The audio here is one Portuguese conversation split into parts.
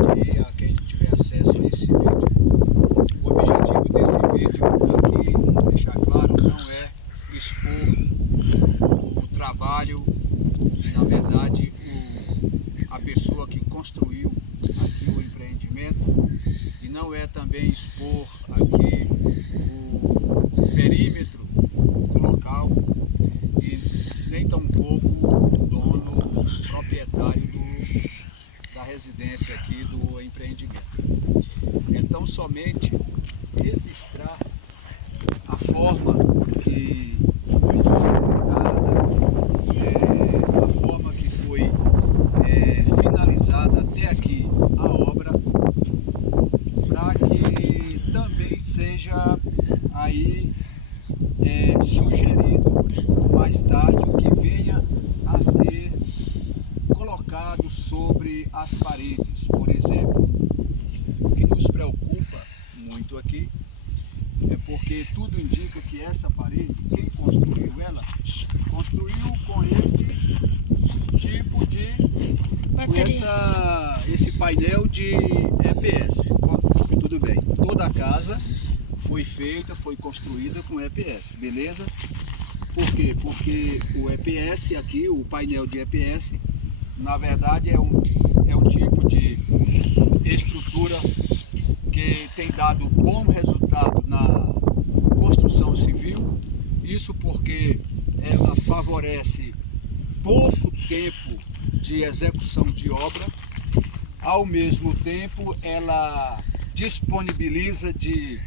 tarde aí a quem tiver acesso a esse vídeo. O objetivo desse vídeo aqui, deixar claro, não é expor o trabalho, na verdade, a pessoa que construiu aqui o empreendimento, e não é também expor aqui o perímetro do local e nem tampouco o dono, o proprietário da residência aqui do empreendimento. Então somente registrar a forma que foi divulgada, a forma que foi finalizada até aqui a obra, para que também seja aí sugerido mais tarde o que venha a ser colocado sobre as paredes. Por exemplo, o que nos preocupa muito aqui é porque tudo indica que essa parede, quem construiu ela, construiu com esse tipo de esse painel de EPS. Tudo bem, toda a casa foi feita, foi construída com EPS, beleza? Por quê? Porque o EPS aqui, o painel de EPS, na verdade é um tipo de estrutura que tem dado bom resultado na construção civil. Isso porque ela favorece pouco tempo de execução de obra, ao mesmo tempo ela disponibiliza de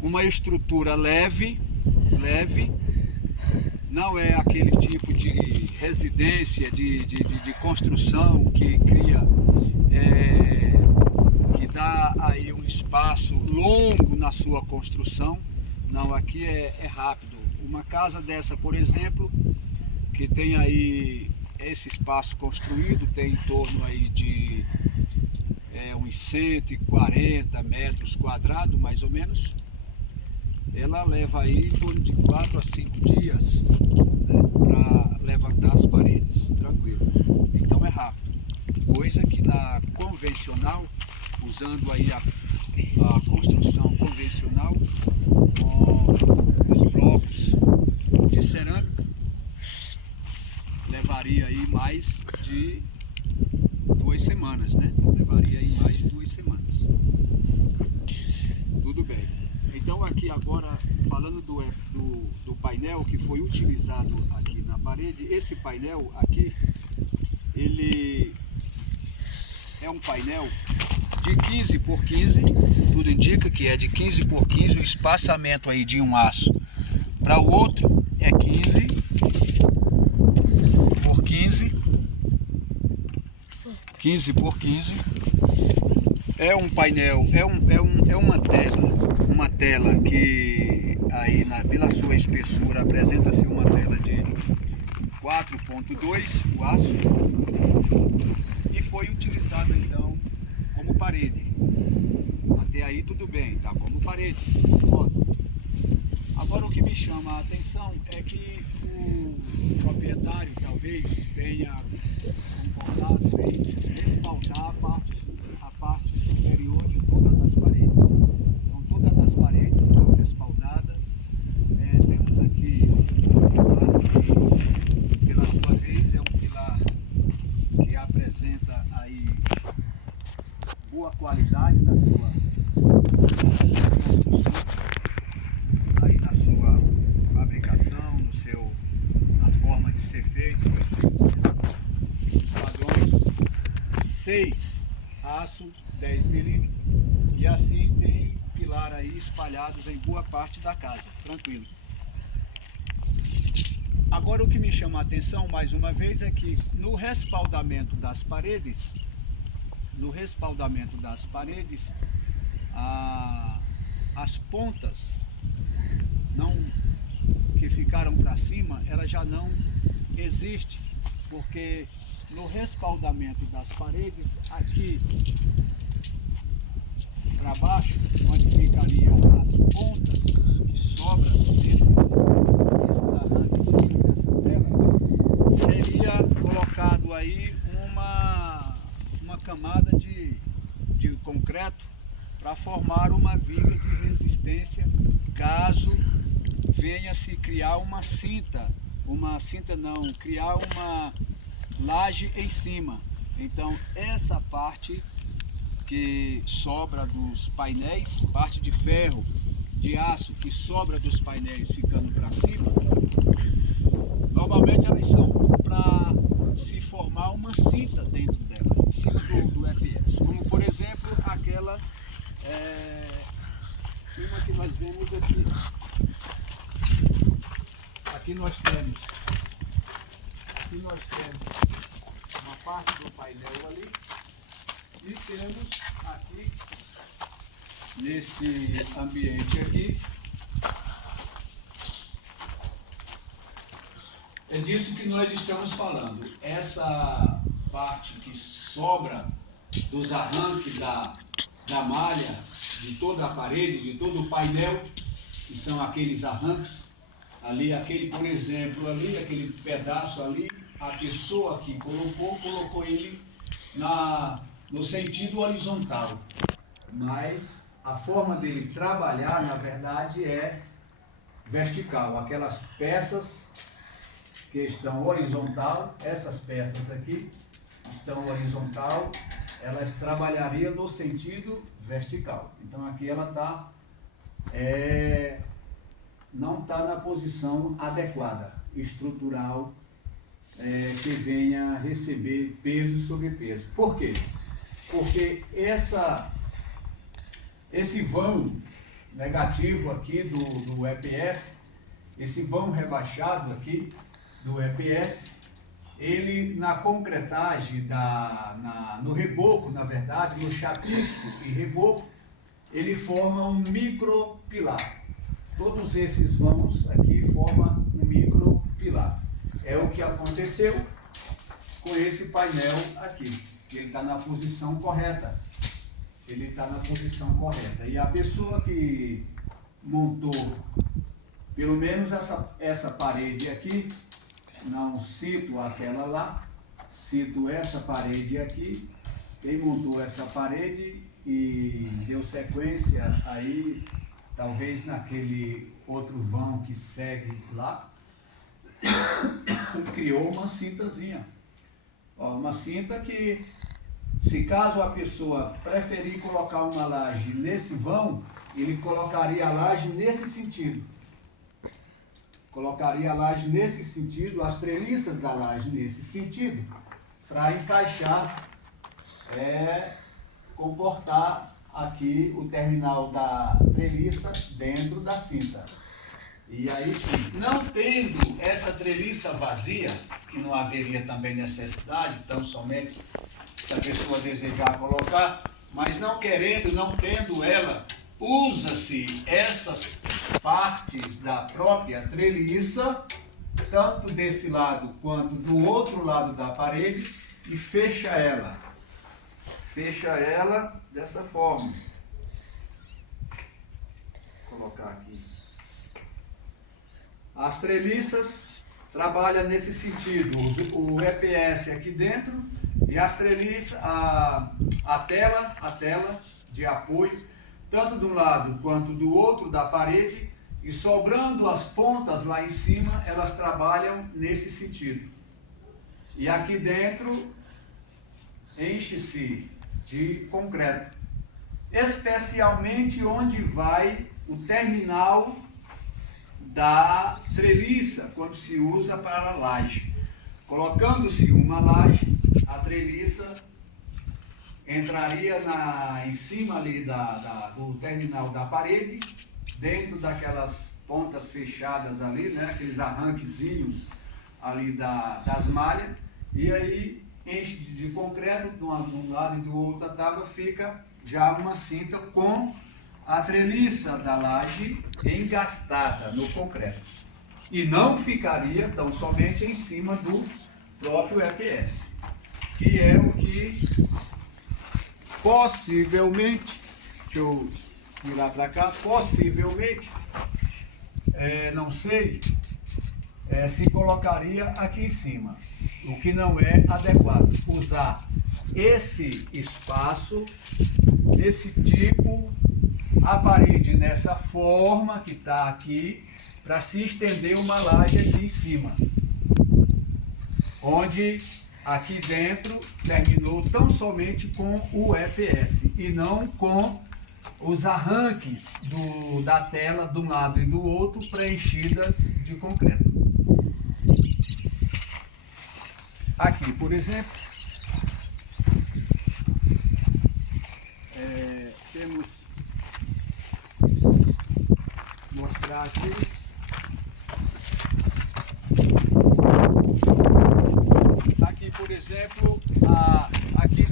uma estrutura leve, não é aquele tipo de residência, de construção que cria, que dá aí um espaço longo na sua construção. Não, aqui é rápido. Uma casa dessa, por exemplo, que tem aí esse espaço construído, tem em torno aí de uns 140 metros quadrados, mais ou menos. Ela leva aí em torno de 4 a 5 dias, né, para levantar as paredes, tranquilo. Então é rápido. Coisa que na convencional, usando aí a construção convencional, com os blocos de cerâmica, levaria aí mais de 2 semanas, né? Levaria aí mais de 2 semanas. Tudo bem. Então aqui agora, falando do painel que foi utilizado aqui na parede, esse painel aqui, ele é um painel de 15 por 15, tudo indica que é de 15 por 15, o espaçamento aí de um aço para o outro é 15 por 15, 15 por 15. É um painel, é uma tela que aí pela sua espessura apresenta-se uma tela de 4.2, o aço, e foi utilizada então como parede. Até aí tudo bem, tá como parede. Ó, agora o que me chama a atenção é que o proprietário talvez tenha concordado em respaldar a parte superior de todas as paredes. Então todas as paredes estão respaldadas. Temos aqui um pilar que, pela sua vez, é um pilar que apresenta aí boa qualidade da sua construção, aí na sua fabricação, na forma de ser feito, os padrões 6 aço 10 milímetros, e assim tem pilar aí espalhados em boa parte da casa, tranquilo. Agora o que me chama a atenção mais uma vez é que no respaldamento das paredes, as pontas que ficaram para cima, ela já não existe, porque no respaldamento das paredes, aqui para baixo, onde ficariam as pontas que sobram desses arranques dessa tela, seria colocado aí uma camada de concreto para formar uma viga de resistência caso venha se criar criar uma laje em cima. Então essa parte que sobra dos painéis, parte de ferro, de aço que sobra dos painéis ficando para cima, normalmente elas são para se formar uma cinta dentro dela, em cima do EPS, como por exemplo aquela cima que nós vemos aqui. Aqui nós temos uma parte do painel ali e temos aqui nesse ambiente aqui. É disso que nós estamos falando. Essa parte que sobra dos arranques da malha, de toda a parede, de todo o painel, que são aqueles arranques ali, por exemplo, ali, aquele pedaço ali, a pessoa que colocou ele no sentido horizontal. Mas a forma dele trabalhar, na verdade, é vertical. Aquelas peças que estão horizontal, essas peças aqui estão horizontal, elas trabalhariam no sentido vertical. Então aqui ela não está na posição adequada, estrutural, que venha receber peso sobre peso. Por quê? Porque esse vão negativo aqui do EPS, esse vão rebaixado aqui do EPS, ele na concretagem, no reboco, na verdade, no chapisco e reboco, ele forma um micropilar. Todos esses vãos aqui formam um micropilar. É o que aconteceu com esse painel aqui. Ele está na posição correta. E a pessoa que montou pelo menos essa parede aqui, não cito aquela lá, cito essa parede aqui. Quem montou essa parede e deu sequência aí, talvez naquele outro vão que segue lá, criou uma cintazinha. Uma cinta que, se caso a pessoa preferir colocar uma laje nesse vão, ele colocaria a laje nesse sentido. As treliças da laje nesse sentido, para encaixar, comportar aqui o terminal da treliça dentro da cinta. E aí sim, não tendo essa treliça vazia, que não haveria também necessidade, então somente se a pessoa desejar colocar, mas não tendo ela, usa-se essas partes da própria treliça, tanto desse lado quanto do outro lado da parede, e fecha ela dessa forma. Vou colocar aqui. As treliças trabalham nesse sentido, o EPS aqui dentro e as treliças, a tela de apoio, tanto de um lado quanto do outro da parede, e sobrando as pontas lá em cima, elas trabalham nesse sentido. E aqui dentro enche-se de concreto, especialmente onde vai o terminal da treliça, quando se usa para a laje. Colocando-se uma laje, a treliça entraria em cima ali do terminal da parede, dentro daquelas pontas fechadas ali, né, aqueles arranquezinhos ali das malhas, e aí enche de concreto de um lado e do outro da tábua, fica já uma cinta com a treliça da laje engastada no concreto. E não ficaria tão somente em cima do próprio EPS, que é o que possivelmente, deixa eu virar para cá, possivelmente, não sei, se colocaria aqui em cima, o que não é adequado. Usar esse espaço, desse tipo, a parede nessa forma que está aqui, para se estender uma laje aqui em cima, onde aqui dentro terminou tão somente com o EPS e não com os arranques da tela de um lado e do outro preenchidas de concreto. Aqui, por exemplo, temos, mostrar aqui,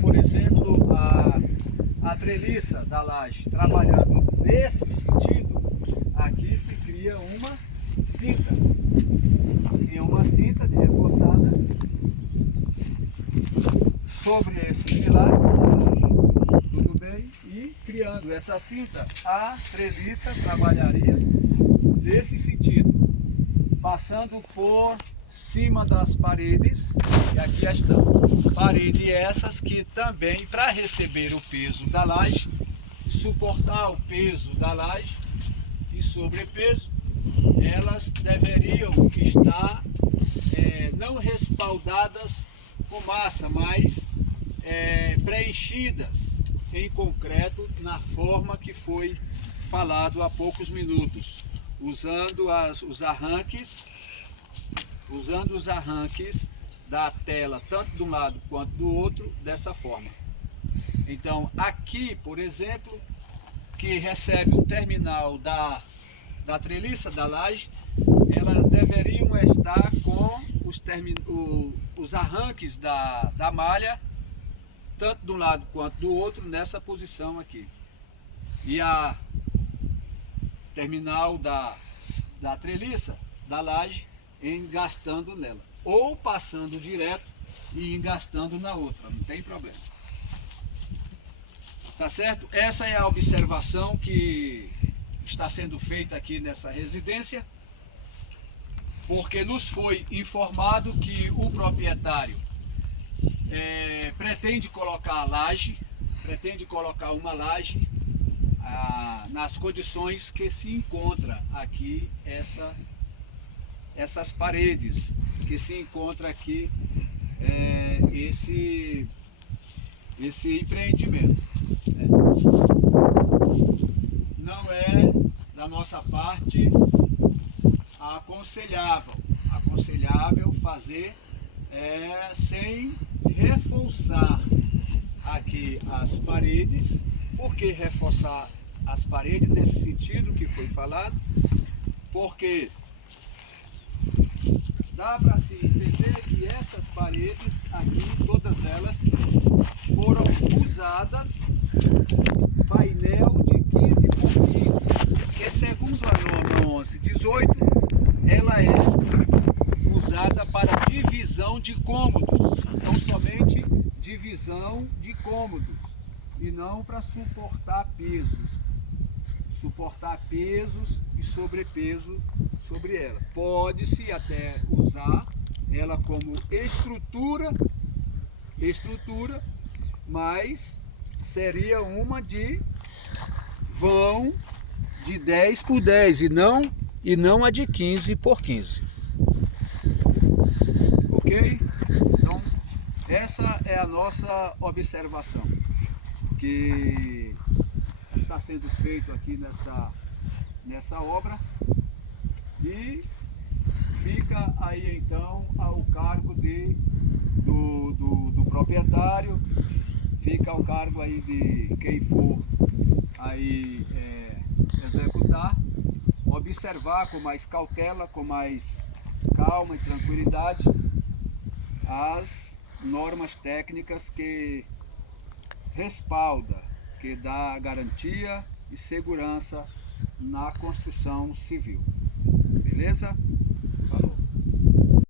por exemplo, a treliça da laje trabalhando nesse sentido, aqui se cria uma cinta, reforçada sobre esse pilar, tudo bem, e criando essa cinta, a treliça trabalharia nesse sentido, passando por cima das paredes, e aqui estão, paredes essas que também, para receber o peso da laje, suportar o peso da laje e sobrepeso, elas deveriam estar não respaldadas com massa, mas preenchidas em concreto na forma que foi falado há poucos minutos, usando os arranques da tela, tanto de um lado quanto do outro, dessa forma. Então, aqui, por exemplo, que recebe o terminal da treliça da laje, elas deveriam estar com os arranques da malha, tanto de um lado quanto do outro, nessa posição aqui. E a terminal da treliça da laje engastando nela, ou passando direto e engastando na outra, não tem problema. Tá certo? Essa é a observação que está sendo feita aqui nessa residência, porque nos foi informado que o proprietário pretende colocar uma laje nas condições que se encontra aqui essas paredes, que se encontra aqui esse empreendimento. Não é da nossa parte aconselhável fazer sem reforçar aqui as paredes. Por que reforçar as paredes nesse sentido que foi falado? Porque dá para se entender que essas paredes aqui, todas elas, foram usadas painel de 15 por 15, que segundo a norma 1118, ela é usada para divisão de cômodos, então somente divisão de cômodos, e não para suportar pesos e sobrepeso sobre ela. Pode-se até usar ela como estrutura, mas seria uma de vão de 10 por 10 e não a de 15 por 15. Ok? Então, essa é a nossa observação que está sendo feito aqui nessa obra, e fica aí então ao cargo do proprietário, fica ao cargo aí de quem for aí executar, observar com mais cautela, com mais calma e tranquilidade as normas técnicas que respalda, que dá garantia e segurança na construção civil. Beleza?